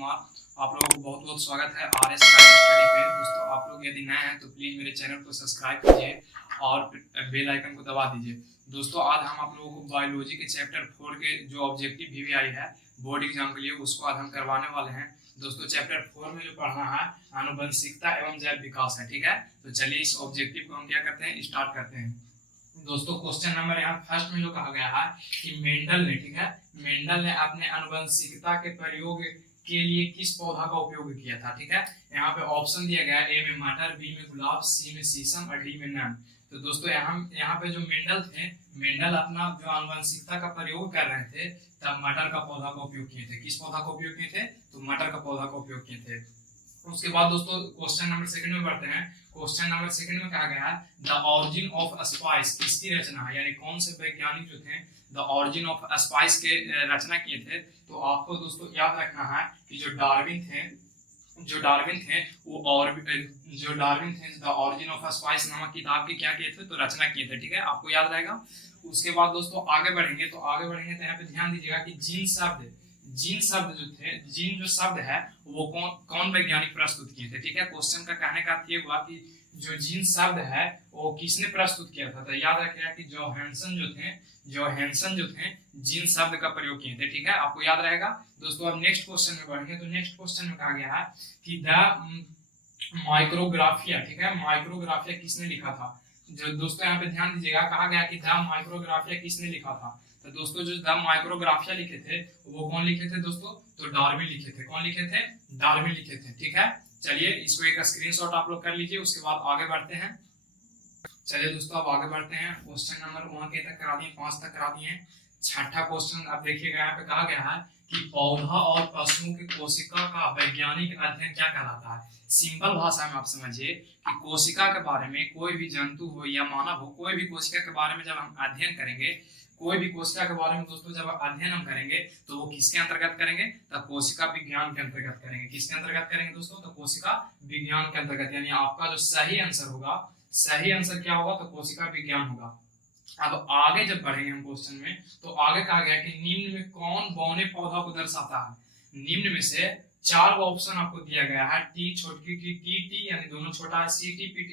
कुमार। आप लोगों को बहुत बहुत स्वागत है आर एस स्टडी पे। दोस्तों आप लोग यदि नए हैं तो प्लीज़ मेरे चैनल को सब्सक्राइब कीजिए और बेल आइकन को दबा दीजिए। दोस्तों आज हम आप लोगों को बायोलॉजी के चैप्टर 4 के जो ऑब्जेक्टिव वीवीआई है बोर्ड एग्जाम के लिए उसको आज हम करवाने वाले हैं। दोस्तों चैप्टर 4 में जो पढ़ना है आनुवंशिकता एवं जैव विकास है, ठीक है। तो चलिए इस ऑब्जेक्टिव को हम क्या करते हैं, स्टार्ट करते हैं। दोस्तों क्वेश्चन नंबर यहाँ फर्स्ट में जो कहा गया है कि मेंडल ने, ठीक है, मेंडल ने अपने आनुवंशिकता के प्रयोग के लिए किस पौधा का उपयोग किया था, ठीक है। यहाँ पे ऑप्शन दिया गया है, ए में मटर, बी में गुलाब, सी में शीशम और डी में नीम। तो दोस्तों यहाँ पे जो मेंडल थे, मेंडल अपना जो आनुवंशिकता का प्रयोग कर रहे थे तब मटर का पौधा का उपयोग किए थे। किस पौधा का उपयोग किए थे? तो मटर का पौधा का उपयोग किए थे। उसके बाद दोस्तों क्वेश्चन नंबर सेकंड में बढ़ते हैं। क्वेश्चन नंबर सेकंड में कहा गया है द ऑरिजिन ऑफ स्पाइस किसकी रचना है, यानी कौन से वैज्ञानिक जो थे द ऑरिजिन ऑफ स्पाइस के रचना किए थे। तो आपको दोस्तों याद रखना है कि जो डार्विन थे द ऑरिजिन ऑफ स्पाइस नामक किताब की क्या किए थे, तो रचना किए थे, ठीक है, आपको याद रहेगा। उसके बाद दोस्तों आगे बढ़ेंगे तो यहाँ पे ध्यान दीजिएगा कि जीन जो शब्द है वो कौन वैज्ञानिक प्रस्तुत किए थे, ठीक है। क्वेश्चन का कहने का अर्थ ये हुआ कि जो जीन शब्द है वो किसने प्रस्तुत किया था। तो याद रखिएगा कि जोहानसन जो थे जीन शब्द का प्रयोग किए थे, ठीक है, आपको याद रहेगा। दोस्तों अब नेक्स्ट क्वेश्चन में बढ़ेंगे तो नेक्स्ट क्वेश्चन में कहा गया है कि द माइक्रोग्राफिया, ठीक है, माइक्रोग्राफिया किसने लिखा था। जो दोस्तों यहाँ पे ध्यान दीजिएगा, कहा गया कि द माइक्रोग्राफिया किसने लिखा था। तो दोस्तों जो द माइक्रोग्राफिया लिखे थे वो कौन लिखे थे दोस्तों, तो डार्विन लिखे थे। कौन लिखे थे? डार्विन लिखे थे, ठीक है। चलिए इसको एक स्क्रीनशॉट आप लोग कर लीजिए, उसके बाद आगे बढ़ते हैं। चलिए दोस्तों अब आगे बढ़ते हैं। क्वेश्चन नंबर 1 के तक करा दिए, 5 तक करा दिए। छठा क्वेश्चन अब देखिएगा, यहाँ पे कहा गया है कि पौधा और पशुओं की कोशिका का वैज्ञानिक अध्ययन क्या कहलाता है। सिंपल भाषा में आप समझिए कि कोशिका के बारे में, कोई भी जंतु हो या मानव हो, कोई भी कोशिका के बारे में जब हम अध्ययन करेंगे, कोई भी कोशिका के बारे में दोस्तों जब अध्ययन हम करेंगे तो वो किसके अंतर्गत करेंगे, तो कोशिका विज्ञान के अंतर्गत करेंगे। किसके अंतर्गत करेंगे दोस्तों, तो कोशिका विज्ञान के अंतर्गत। यानी आपका जो सही आंसर होगा, सही आंसर क्या होगा, तो कोशिका विज्ञान होगा। अब आगे जब बढ़ेंगे हम क्वेश्चन में तो आगे कहा गया कि निम्न में कौन बौने पौधा को दर्शाता है। निम्न में से 4 ऑप्शन आपको दिया गया है, टी छोटकी टी, टी यानी दोनों छोटा है, सी टी पी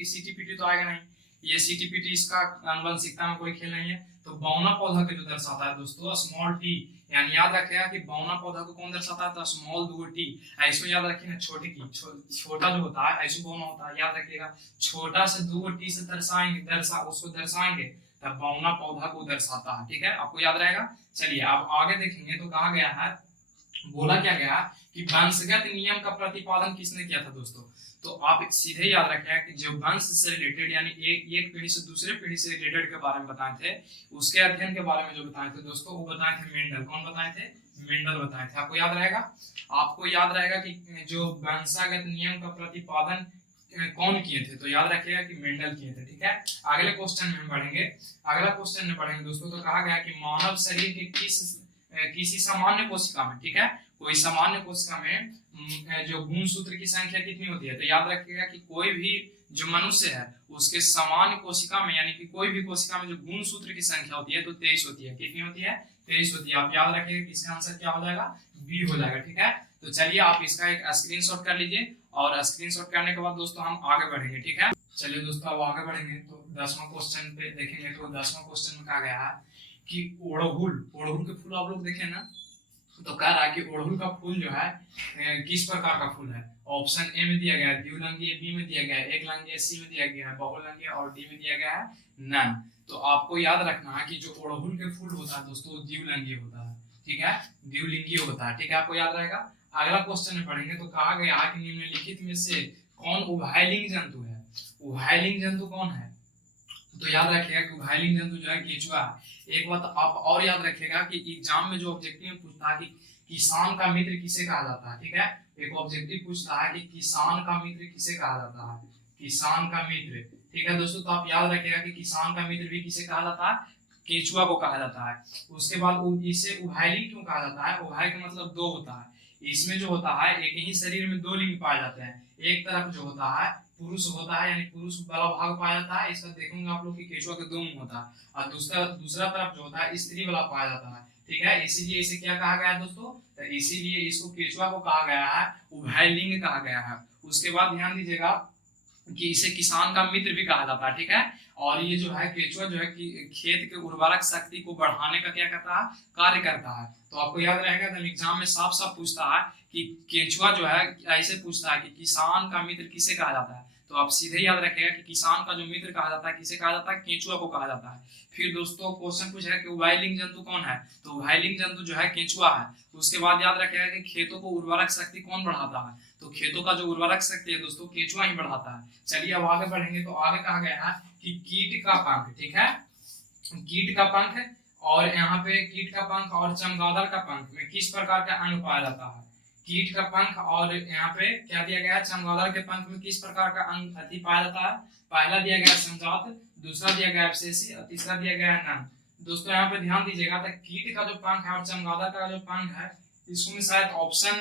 टी तो आएगा नहीं, ये सी टी पी टी इसका आनुवंशिकता में कोई खेल नहीं है। तो बौना पौधा को जो दर्शाता है दोस्तों स्मॉल टी, यानी याद रखिएगा कि बौना पौधा को कौन दर्शाता है, तो स्मॉल 2 टी। ऐसे याद रखिए ना, छोटी की छोटा जो होता है ऐसे बौना होता है, याद रखिएगा छोटा से 2 टी से दर्शाएंगे तब बौना पौधा को दर्शाता है, ठीक है, आपको याद रहेगा। चलिए अब आगे देखेंगे तो कहा गया है, बोला क्या गया कि वंशगत नियम का प्रतिपादन किसने किया था दोस्तों। तो आप सीधे याद रखिएगा कि जो वंश से रिलेटेड यानी एक पीढ़ी से दूसरे पीढ़ी से रिलेटेड के बारे में बताए थे, उसके अध्ययन के बारे में जो बताए थे दोस्तों वो बताए थे मेंडल। कौन बताए थे? मेंडल बताए थे। आपको याद रहेगा कि जो वंशगत नियम का प्रतिपादन कौन किए थे, तो याद रखिएगा कि मेंडल किए थे, ठीक है। अगले क्वेश्चन में बढ़ेंगे दोस्तों तो कहा गया कि मानव शरीर के किसी सामान्य कोशिका में, ठीक है, कोई सामान्य कोशिका में जो गुणसूत्र की संख्या कितनी होती है। तो याद रखिएगा कि कोई भी जो मनुष्य है उसके सामान्य कोशिका में, यानी कि कोई भी कोशिका में जो गुणसूत्र की संख्या होती है तो 23 होती है। कितनी होती है? 23 होती है। आप याद रखिएगा कि इसका आंसर क्या हो जाएगा, बी हो जाएगा, ठीक है। तो चलिए आप इसका एक स्क्रीनशॉट कर लीजिए और स्क्रीनशॉट करने के बाद दोस्तों हम आगे बढ़ेंगे, ठीक है। चलिए दोस्तों अब आगे बढ़ेंगे तो 10वां क्वेश्चन पे देखेंगे। तो 10वां क्वेश्चन में कहा गया है कि ओड़हुल के फूल आप लोग देखें ना, तो कह रहा है कि ओड़हुल का फूल जो है किस प्रकार का फूल है। ऑप्शन ए में दिया गया है द्विलिंगीय, बी में दिया गया है एकलिंगीय, सी में दिया गया है बहुलिंगीय और डी में दिया गया है नन। तो आपको याद रखना है कि जो ओड़हुल के फूल होता है दोस्तों द्विलिंगीय होता है, ठीक है, द्विलिंगीय होता है, ठीक है, आपको याद रहेगा। अगला क्वेश्चन में पढ़ेंगे तो कहा गया है कि निम्नलिखित में से कौन उभयलिंग जंतु है। उभयलिंग जंतु कौन है? तो याद रखिएगा कि उभयलिंग जंतु जो है केंचुआ है। एक बात आप और याद रखिएगा कि एग्जाम में जो ऑब्जेक्टिव में पूछता है कि किसान का मित्र किसे कहा जाता है, ठीक है, एक ऑब्जेक्टिव पूछता है कि किसान का मित्र किसे कहा जाता है, किसान का मित्र, ठीक है दोस्तों। तो आप याद रखिएगा कि किसान का मित्र भी किसे कहा जाता है, केंचुआ को कहा जाता है। उसके बाद इसे उभयलिंग क्यों कहा जाता है, उभय का मतलब 2 होता है। इसमें जो होता है एक ही शरीर में 2 लिंग पाए जाते हैं। एक तरफ जो होता है पुरुष होता है, यानी पुरुष वाला भाग पाया जाता है, इसका देखेंगे आप लोग कि केंचुआ के 2 मुंह होता है, और दूसरा तरफ जो होता है स्त्री वाला पाया जाता है, ठीक है। इसीलिए इसे क्या कहा गया है दोस्तों, तो इसीलिए इसको केचुआ को कहा गया है उभयलिंग कहा गया है। उसके बाद ध्यान दीजिएगा कि इसे किसान का मित्र भी कहा जाता है, ठीक है। और ये जो है केचुआ जो है कि खेत के उर्वरक शक्ति को बढ़ाने का क्या करता है, कार्य करता है। तो आपको याद रहेगा जब एग्जाम में साफ साफ पूछता है कि केचुआ जो है ऐसे पूछता है कि किसान का मित्र किसे कहा जाता है, तो आप सीधे याद रखिएगा कि किसान का जो मित्र कहा जाता है किसे कहा जाता है, केचुआ को कहा जाता है। फिर दोस्तों क्वेश्चन पूछा है कि उभयलिंग जंतु कौन है, तो उभयलिंग जंतु जो है केचुआ है। उसके बाद याद रखिएगा कि खेतों को उर्वरक शक्ति कौन बढ़ाता है, तो खेतों का जो उर्वरक शक्ति है दोस्तों केचुआ ही बढ़ाता है। चलिए अब आगे बढ़ेंगे तो आगे कहा गया है कि कीट का पंख, ठीक है, कीट का पंख और यहाँ पे कीट का पंख और चमगादड़ का पंख में किस प्रकार का अंग पाया जाता है। कीट का पंख और यहाँ पे क्या दिया गया है, चमगादड़ के पंख में किस प्रकार का अंग पाया जाता है। पहला दिया गया है संजात, दूसरा दिया गया है अवशेषी और तीसरा दिया गया है नन। दोस्तों यहाँ पे ध्यान दीजिएगा तो कीट का जो पंख है और चमगादड़ का जो पंख है इसमें शायद ऑप्शन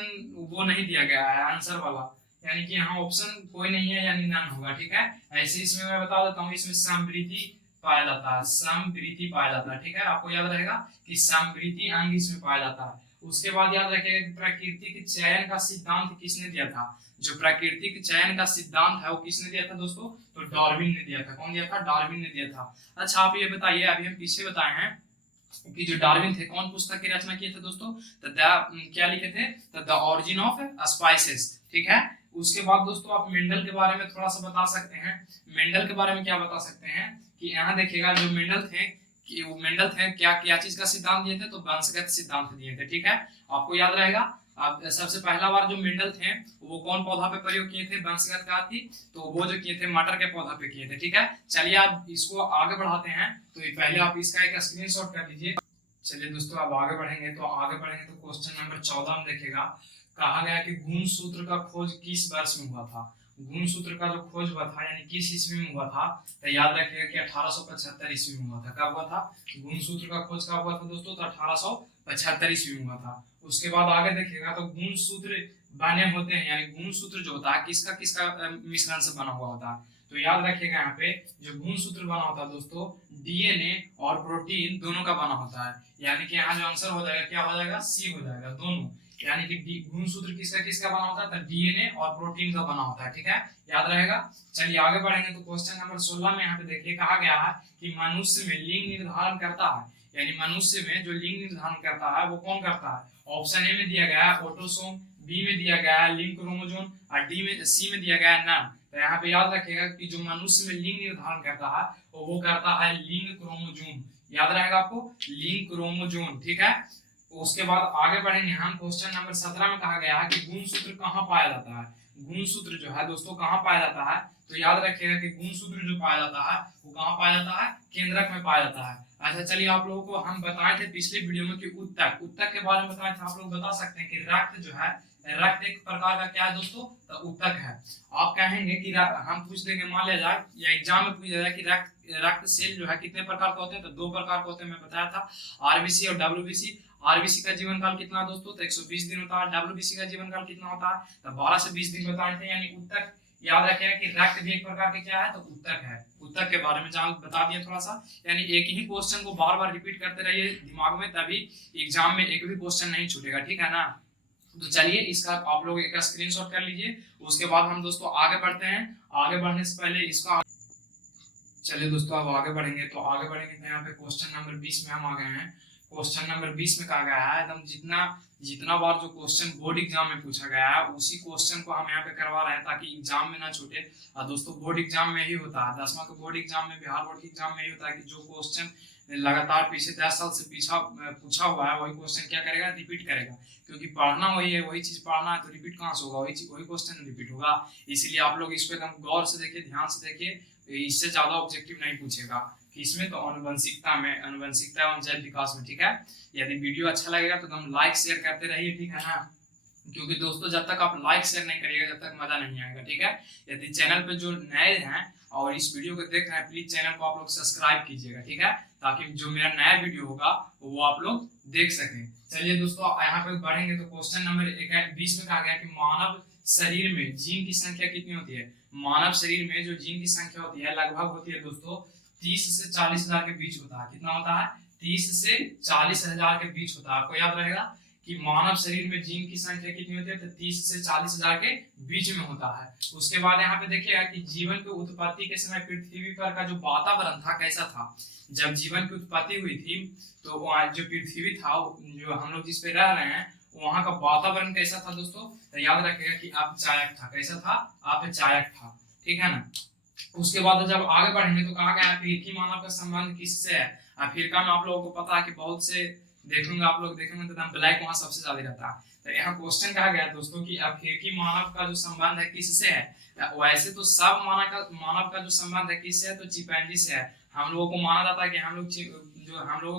वो नहीं दिया गया है आंसर वाला, यानी कि यहाँ ऑप्शन कोई नहीं है यानी नन होगा, ठीक है। ऐसे इसमें मैं बता देता हूँ इसमें समवृद्धि पाया जाता है, समवृद्धि पाया जाता है, ठीक है। आपको याद रहेगा कि समवृद्धि अंग इसमें पाया जाता है। उसके बाद याद रखिएगा प्राकृतिक चयन का सिद्धांत किसने दिया था, जो प्राकृतिक चयन का सिद्धांत है वो किसने दिया था दोस्तों, तो डार्विन ने दिया था। कौन दिया था, डार्विन ने दिया था। अच्छा आप ये बताइए, अभी हम पीछे बताए हैं कि जो डार्विन थे कौन पुस्तक की रचना किए थे दोस्तों, तो क्या लिखे थे, द ऑरिजिन ऑफ स्पाइसेस, ठीक है। उसके बाद दोस्तों आप मेंडल के बारे में थोड़ा सा बता सकते हैं। मेंडल के बारे में क्या बता सकते हैं कि यहाँ देखिएगा जो मेंडल थे कि वो मेंडल थे क्या क्या चीज का सिद्धांत दिए थे, तो वंशगत सिद्धांत दिए थे, ठीक है। आपको याद रहेगा अब सबसे पहला बार जो मेंडल थे वो कौन पौधा पे प्रयोग किए थे, वंशगत का थी, तो वो जो किए थे मटर के पौधा पे किए थे, ठीक है। चलिए आप इसको आगे बढ़ाते हैं, तो पहले आप इसका एक स्क्रीनशॉट कर लीजिए। चलिए दोस्तों अब आगे बढ़ेंगे तो क्वेश्चन नंबर 14 में देखिएगा कहा गया कि गुणसूत्र का खोज किस वर्ष में हुआ था। गुणसूत्र का जो खोज हुआ था यानी किस ईस्वी में हुआ था, तो याद रखिएगा कि 1875 ईस्वी में हुआ था। कब हुआ था, गुणसूत्र का खोज कब हुआ था दोस्तों, तो 1875 ईस्वी में हुआ था। उसके बाद आगे देखिएगा तो गुणसूत्र बने होते हैं, यानी गुणसूत्र जो होता है किसका किसका मिश्रण से बना हुआ होता है, तो याद रखिएगा यहाँ पे जो गुणसूत्र बना होता है दोस्तों डीएनए और प्रोटीन दोनों का बना होता है, यानी कि यहाँ जो आंसर हो जाएगा क्या हो जाएगा, सी हो जाएगा दोनों, यानी कि गुणसूत्र किसका किसका बना होता है, तो डीएनए और प्रोटीन का बना होता है, ठीक है, याद रहेगा। चलिए आगे बढ़ेंगे तो क्वेश्चन नंबर 16 में यहाँ पे देखिए कहा गया है कि मनुष्य में लिंग निर्धारण करता है, यानी मनुष्य में जो लिंग निर्धारण करता है वो कौन करता है। ऑप्शन ए में दिया गया है ऑटोसोम, बी में दिया गया है लिंक क्रोमोसोम और सी में दिया गया है नन। तो यहाँ पे याद रखिएगा कि जो मनुष्य में लिंग निर्धारण करता है वो करता है लिंग क्रोमोसोम, याद रहेगा आपको लिंग क्रोमोसोम, ठीक है। उसके बाद आगे बढ़ेंगे हम क्वेश्चन नंबर 17 में कहा गया है कि गुणसूत्र कहाँ पाया जाता है। गुणसूत्र जो है दोस्तों कहाँ पाया जाता है, तो याद रखिएगा कि गुणसूत्र जो पाया जाता है वो कहाँ पाया जाता है, केंद्रक में पाया जाता है। अच्छा चलिए आप लोगों को हम बताए थे पिछले वीडियो में कि उत्तक, उत्तक के बारे में बताए थे। आप लोग बता सकते हैं कि रक्त जो है, रक्त एक प्रकार का क्या है दोस्तों, तो उत्तक है। आप कहेंगे कि हम पूछ देंगे, मान लिया जाए या एग्जाम में पूछ जाए कि रक्त सेल जो है कितने प्रकार का होते हैं, तो 2 प्रकार के होते हैं, मैं बताया था आरबीसी और डब्ल्यूबीसी। आरबीसी का जीवन काल कितना है दोस्तों, तो 120 दिन होता है। डब्ल्यूबीसी का जीवन काल कितना होता है, तो 12 से 20 दिन बताए थे। यानी उत्तक, याद रखिएगा कि रक्त भी एक प्रकार के क्या है, तो उत्तक है। उत्तक के बारे में जान बता दिया थोड़ा सा, यानी एक ही क्वेश्चन को बार बार रिपीट करते रहिए दिमाग में, तभी एग्जाम में एक भी क्वेश्चन नहीं छूटेगा, ठीक है ना। तो चलिए इसका आप लोग एक स्क्रीनशॉट कर लीजिए। उसके बाद हम दोस्तों आगे बढ़ते हैं। आगे बढ़ने से पहले इसका, चलिए दोस्तों अब आगे बढ़ेंगे तो यहाँ पे क्वेश्चन नंबर 20 में हम आ गए हैं। क्वेश्चन नंबर 20 में कहा गया है एकदम जितना बार जो क्वेश्चन बोर्ड एग्जाम में पूछा गया है उसी क्वेश्चन को हम यहाँ पे करवा रहे हैं ताकि एग्जाम में ना छूटे। और दोस्तों बोर्ड एग्जाम में ही होता है, 10वां के बोर्ड एग्जाम में, बिहार बोर्ड के एग्जाम में ही होता है कि जो क्वेश्चन लगातार पिछले 10 साल से पूछा हुआ है वही क्वेश्चन क्या करेगा, रिपीट करेगा, क्योंकि पढ़ना वही है, वही चीज पढ़ना है तो रिपीट कहाँ से होगा, वही क्वेश्चन रिपीट होगा। इसलिए आप लोग इसको एकदम गौर से देखिए, ध्यान से देखिए, इससे ज्यादा ऑब्जेक्टिव नहीं पूछेगा कि इसमें तो अनुवंशिकता एवं जैव विकास में, ठीक है। यदि वीडियो अच्छा लगेगा तो एकदम लाइक शेयर करते रहिए, ठीक है ना, क्योंकि दोस्तों जब तक आप लाइक शेयर नहीं करिएगा जब तक मजा नहीं आएगा, ठीक है। यदि चैनल पे जो नए हैं और इस वीडियो को देख रहे हैं प्लीज चैनल को आप लोग सब्सक्राइब कीजिएगा, ठीक है, ताकि जो मेरा नया वीडियो होगा वो आप लोग देख सकें। चलिए दोस्तों यहाँ पे बढ़ेंगे तो क्वेश्चन नंबर 20 में कहा गया कि मानव शरीर में जीन की संख्या कितनी होती है। मानव शरीर में जो जीन की संख्या होती है लगभग होती है दोस्तों 30 से 40 हजार के बीच होता है। कितना होता है, 30 से 40 हजार के बीच होता है। आपको याद रहेगा कि मानव शरीर में जीन की संख्या कितनी होती है, तो 30 से 40,000 के बीच में होता है। उसके बाद यहाँ पे देखिएगा कि जीवन की उत्पत्ति के समय पृथ्वी पर का जो वातावरण था कैसा था। जब जीवन की उत्पत्ति हुई थी तो जो पृथ्वी था, जो हम लोग जिस पे रह रहे हैं, वहाँ का वातावरण कैसा था दोस्तों, तो याद रखिएगा कि अपचायक था। कैसा था, अपचायक था, ठीक है ना। उसके बाद जब आगे बढ़ेंगे तो कहा गया अफ्रीकी मानव का संबंध किससे है। अफ्रीका में आप लोगों को पता है कि बहुत से देखेंगे, आप लोग देखेंगे तो ब्लैक वहाँ सबसे ज्यादा रहता है। तो यहाँ क्वेश्चन कहा गया दोस्तों कि अफ्रीकी मानव का जो संबंध है किससे है। वैसे तो सब मानव का जो संबंध है किससे है, तो चिंपैंजी से है। हम लोगों को माना जाता है कि हम लोगों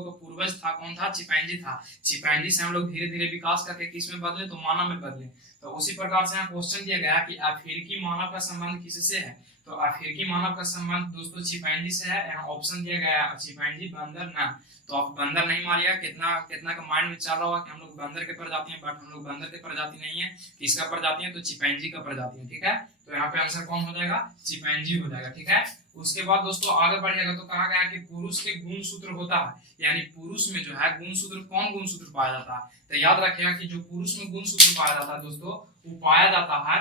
का पूर्वज था, कौन था, चिंपैंजी था। चिंपैंजी से हम लोग धीरे धीरे विकास करके किस में बदले, तो मानव में बदले। तो उसी प्रकार से यहाँ क्वेश्चन दिया गया कि अफ्रीकी मानव का संबंध किससे है। तो अफ्रीकी मानव का संबंध दोस्तों चिंपैंजी से है। यहाँ ऑप्शन दिया गया है चिंपैंजी, बंदर ना। तो आप बंदर नहीं मारिएगा। कितना का माइंड में चल रहा होगा कि हम लोग बंदर के प्रजाति हैं, बट हम लोग बंदर के प्रजाति नहीं है। किसका प्रजाति है, तो चिंपैंजी का प्रजाति है, ठीक है। तो यहाँ पे आंसर कौन हो जाएगा, चिंपैंजी हो जाएगा, ठीक है। उसके बाद दोस्तों आगे बढ़िएगा तो कहा गया कि पुरुष के गुणसूत्र होता है, यानी पुरुष में जो है गुणसूत्र, कौन गुणसूत्र पाया जाता है। तो याद रखिएगा कि जो पुरुष में गुणसूत्र पाया जाता है दोस्तों, वो पाया जाता है,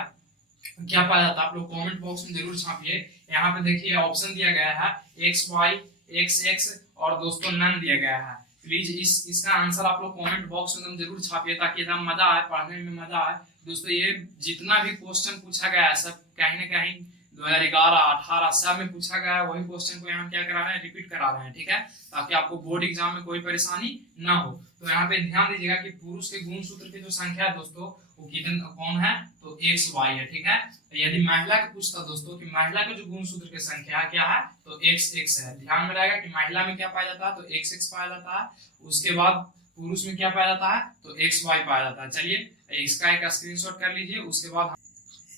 क्या पाया जाता है, आप लोग कमेंट बॉक्स में जरूर छापिए। यहाँ पे देखिए ऑप्शन दिया गया है XY, XX और दोस्तों नन दिया गया है। प्लीज इसका आंसर आप लोग कमेंट बॉक्स में जरूर छापिए ताकि एकदम मजा आए, पढ़ने में मजा आए। दोस्तों ये जितना भी क्वेश्चन पूछा गया है सब कहीं ना कहीं 2011, 18 सब में पूछा गया है। वही क्वेश्चन को यहाँ क्या करा रहे हैं, रिपीट करा रहे हैं, ठीक है, ताकि आपको बोर्ड एग्जाम में कोई परेशानी ना हो। तो यहाँ पे ध्यान दीजिएगा कि पुरुष के गुणसूत्र की जो संख्या है दोस्तों, वो कितने कौन है, तो XY है, ठीक है। यदि महिला के पूछता दोस्तों कि महिला के जो गुणसूत्र की संख्या क्या है, तो XX है। ध्यान में रहेगा कि महिला में क्या पाया जाता है, तो XX पाया जाता है। उसके बाद पुरुष में क्या पाया जाता है, तो XY पाया जाता है। चलिए इसका एक स्क्रीनशॉट कर लीजिए। उसके बाद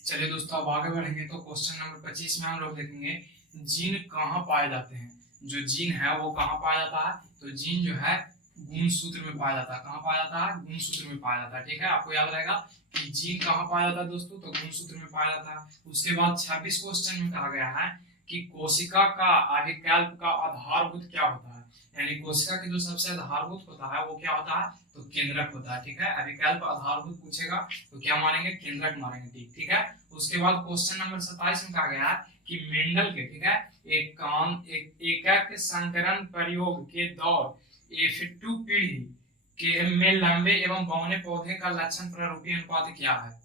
चलिए दोस्तों अब आगे बढ़ेंगे तो क्वेश्चन नंबर 25 में हम लोग देखेंगे जीन कहाँ पाए जाते हैं। जो जीन है वो कहाँ पाया जाता है, तो जीन जो है गुणसूत्र में पाया जाता है। कहाँ पाया जाता है, गुणसूत्र में पाया जाता है, ठीक है। आपको याद रहेगा कि जीन कहाँ पाया जाता है दोस्तों, तो गुणसूत्र में पाया जाता है। उसके बाद 26 क्वेश्चन में कहा गया है कि कोशिका का अभिकल्प का आधारभूत क्या होता है, यानी कोशिका के जो सबसे आधारभूत होता है वो क्या होता है, तो केंद्रक होता है, ठीक है। अभिकल्प आधारभूत पूछेगा तो क्या मानेंगे, केंद्रक मानेंगे, ठीक है। उसके बाद क्वेश्चन नंबर 27 में कहा गया है कि मेंडल के, ठीक है, एकक संकरण प्रयोग के दौर F2 पीढ़ी के में लंबे एवं बौने पौधे का लक्षण प्रारूपी अनुपात क्या है।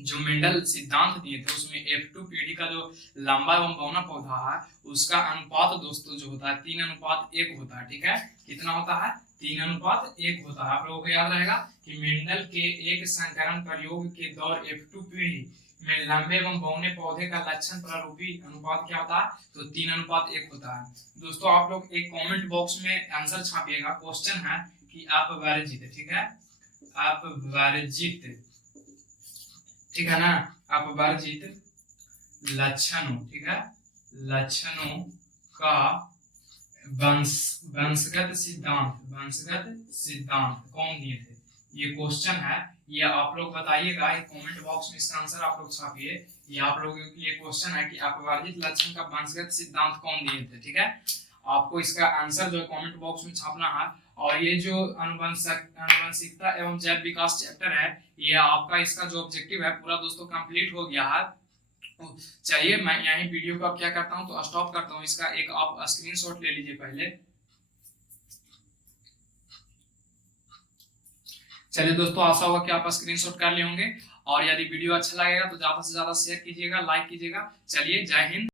जो मेंडल सिद्धांत दिए थे उसमें F2 पीढ़ी का जो लंबा एवं बौना पौधा है उसका अनुपात दोस्तों जो होता है 3:1 होता है, ठीक है। कितना होता है, 3:1 होता है। आप लोगों को याद रहेगा कि मेंडल के एक संकरण प्रयोग के दौर F2 पीढ़ी में लंबे एवं बौने पौधे का लक्षण प्रारूपी अनुपात क्या होता है, तो 3:1 होता है। दोस्तों आप लोग एक कमेंट बॉक्स में आंसर छापिएगा। क्वेश्चन है कि अपवार्जित, ठीक है, अपवार्जित, ठीक है ना, अपवार्जित लक्षणों, ठीक है, लक्षणों का वंशगत सिद्धांत कौन दिए थे। ये क्वेश्चन है, ये आप लोग बताइएगा, एक कमेंट बॉक्स में इसका आंसर आप लोग छापिए। ये आप लोगों के लिए क्वेश्चन है कि अपवार्जित लक्षण का वंशगत सिद्धांत कौन दिए थे, ठीक है। आपको इसका आंसर जो है कमेंट बॉक्स में छापना है। और ये जो अनुवंशिकता एवं जैव विकास चैप्टर है, ये आपका इसका जो ऑब्जेक्टिव है पूरा दोस्तों कंप्लीट हो गया है। चलिए मैं यहीं वीडियो को अब क्या करता हूँ, तो स्टॉप करता हूँ। इसका एक आप स्क्रीनशॉट ले लीजिए पहले। चलिए दोस्तों आशा होगा कि आप स्क्रीनशॉट कर लिए होंगे। और यदि वीडियो अच्छा लगेगा तो ज्यादा से ज्यादा शेयर कीजिएगा, लाइक कीजिएगा। चलिए जय हिंद।